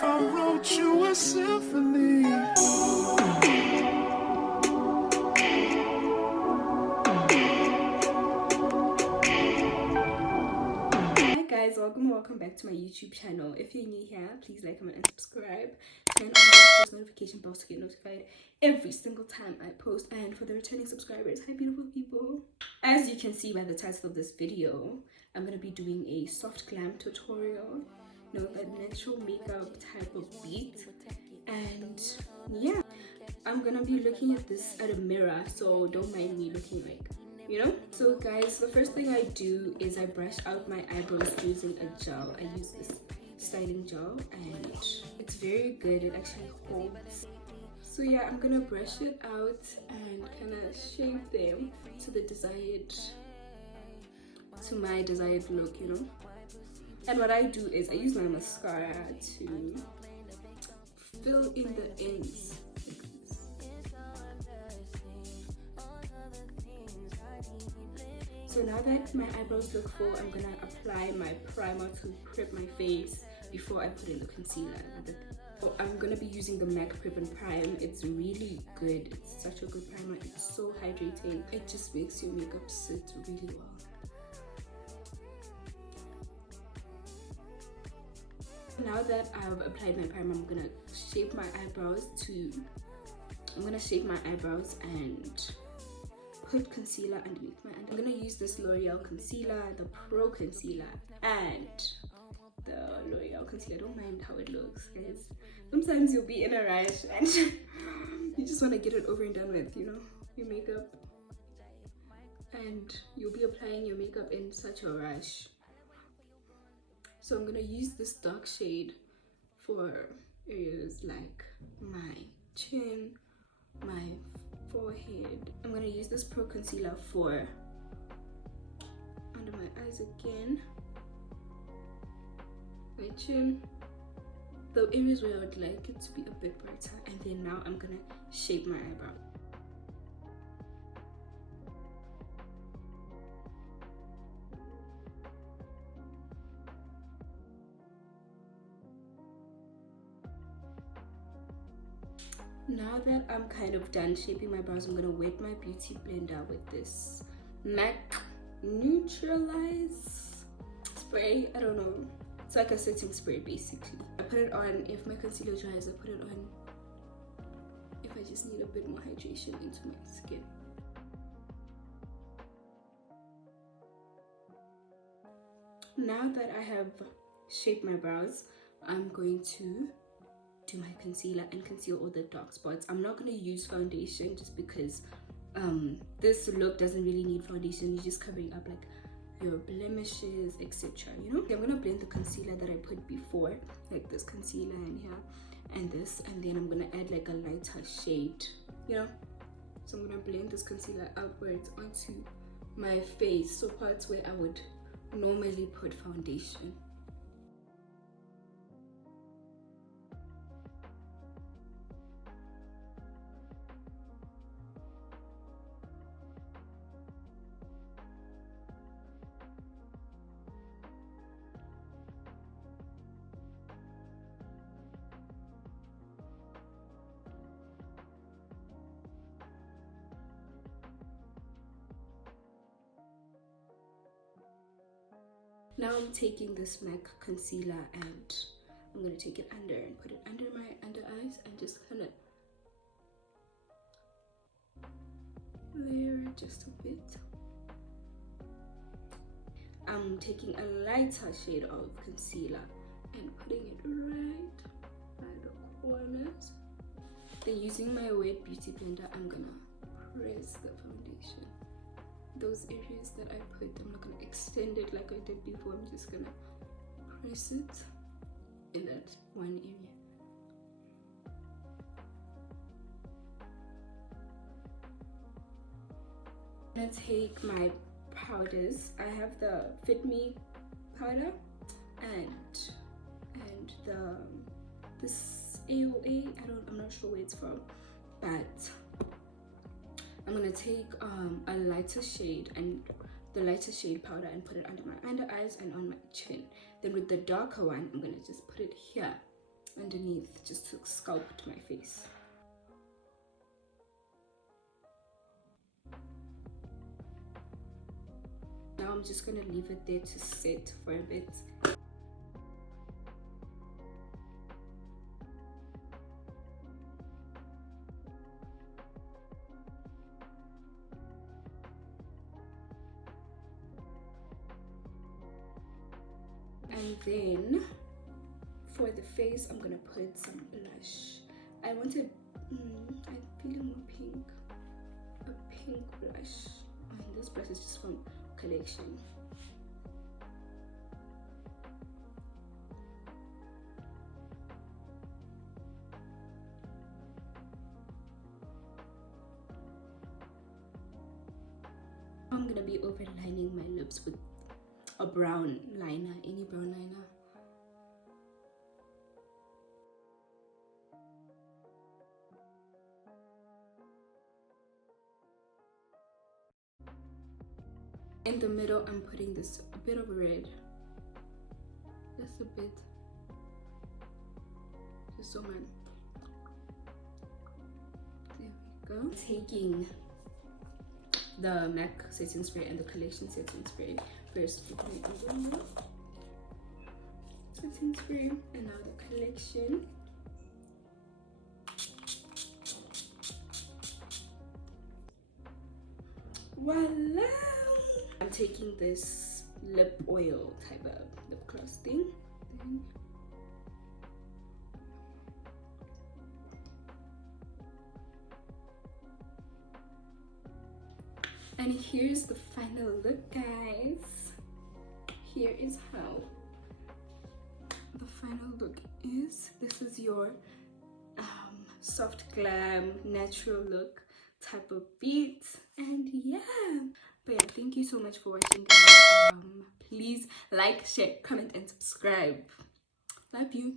I wrote you a symphony. Hi guys, welcome back to my YouTube channel. If you're new here, please like, comment and subscribe. Turn on the post notification bell to get notified every single time I post. And for the returning subscribers, hi beautiful people. As you can see by the title of this video, I'm going to be doing a soft glam tutorial, you know, that natural makeup type of beat. And yeah, I'm going to be looking at this at a mirror, so don't mind me looking like, you know. So guys, the first thing I do is I brush out my eyebrows using a gel. I use this styling gel and it's very good. It actually holds. So yeah, I'm gonna brush it out and kind of shape them to my desired look, you know. And what I do is I use my mascara to fill in the ends. So now that my eyebrows look full, I'm gonna apply my primer to prep my face before I put in the concealer. So I'm gonna be using the MAC Prep and Prime. It's really good. It's such a good primer. It's so hydrating. It just makes your makeup sit really well. Now that I've applied my primer, I'm gonna shape my eyebrows and put concealer underneath my under. I'm gonna use this L'Oreal concealer, the Pro Concealer, and the L'Oreal concealer. Don't mind how it looks, guys. Sometimes you'll be in a rush and you just want to get it over and done with, you know, your makeup, and you'll be applying your makeup in such a rush. So I'm gonna use this dark shade for areas like my chin, my forehead. I'm gonna use this Pro Concealer for under my eyes again, my chin, the areas where I would like it to be a bit brighter, and then now I'm gonna shape my eyebrow. Now that I'm kind of done shaping my brows, I'm gonna wet my beauty blender with this MAC Neutralize spray. I don't know, it's like a setting spray basically. I put it on if my concealer dries. I put it on if I just need a bit more hydration into my skin. Now that I have shaped my brows, I'm going to do my concealer and conceal all the dark spots. I'm not going to use foundation just because this look doesn't really need foundation. You're just covering up like your blemishes, etc., you know. I'm going to blend the concealer that I put before, like this concealer in here and this, and then I'm going to add like a lighter shade, you know. So I'm going to blend this concealer outwards onto my face, so parts where I would normally put foundation. Now I'm taking this MAC concealer and I'm going to take it under and put it under my under eyes and just kind of layer it just a bit. I'm taking a lighter shade of concealer and putting it right by the corners. Then using my wet beauty blender, I'm gonna press the foundation. Those areas that I put, I'm not gonna extend it like I did before. I'm just gonna press it in that one area. I'm gonna take my powders. I have the Fit Me powder and this AOA. I'm not sure where it's from, but I'm gonna take a lighter shade and the lighter shade powder and put it under my under eyes and on my chin. Then with the darker one, I'm gonna just put it here underneath just to sculpt my face. Now I'm just gonna leave it there to sit for a bit. And then for the face, I'm gonna put some blush. I wanted, I'm feeling more pink, a pink blush. And this blush is just from Collection. I'm gonna be overlining my lips with a brown liner, any brown liner. In the middle, I'm putting this a bit of red, just a bit, just so man. There we go. Taking the MAC setting spray and the Collection setting spray. First, putting it on the setting spray, and now the Collection. Voila! I'm taking this lip oil type of lip gloss thing. And here's the final look, guys. Here is how the final look is. This is your soft glam natural look type of beat, and yeah. But yeah, thank you so much for watching, guys. Please like, share, comment, and subscribe. Love you.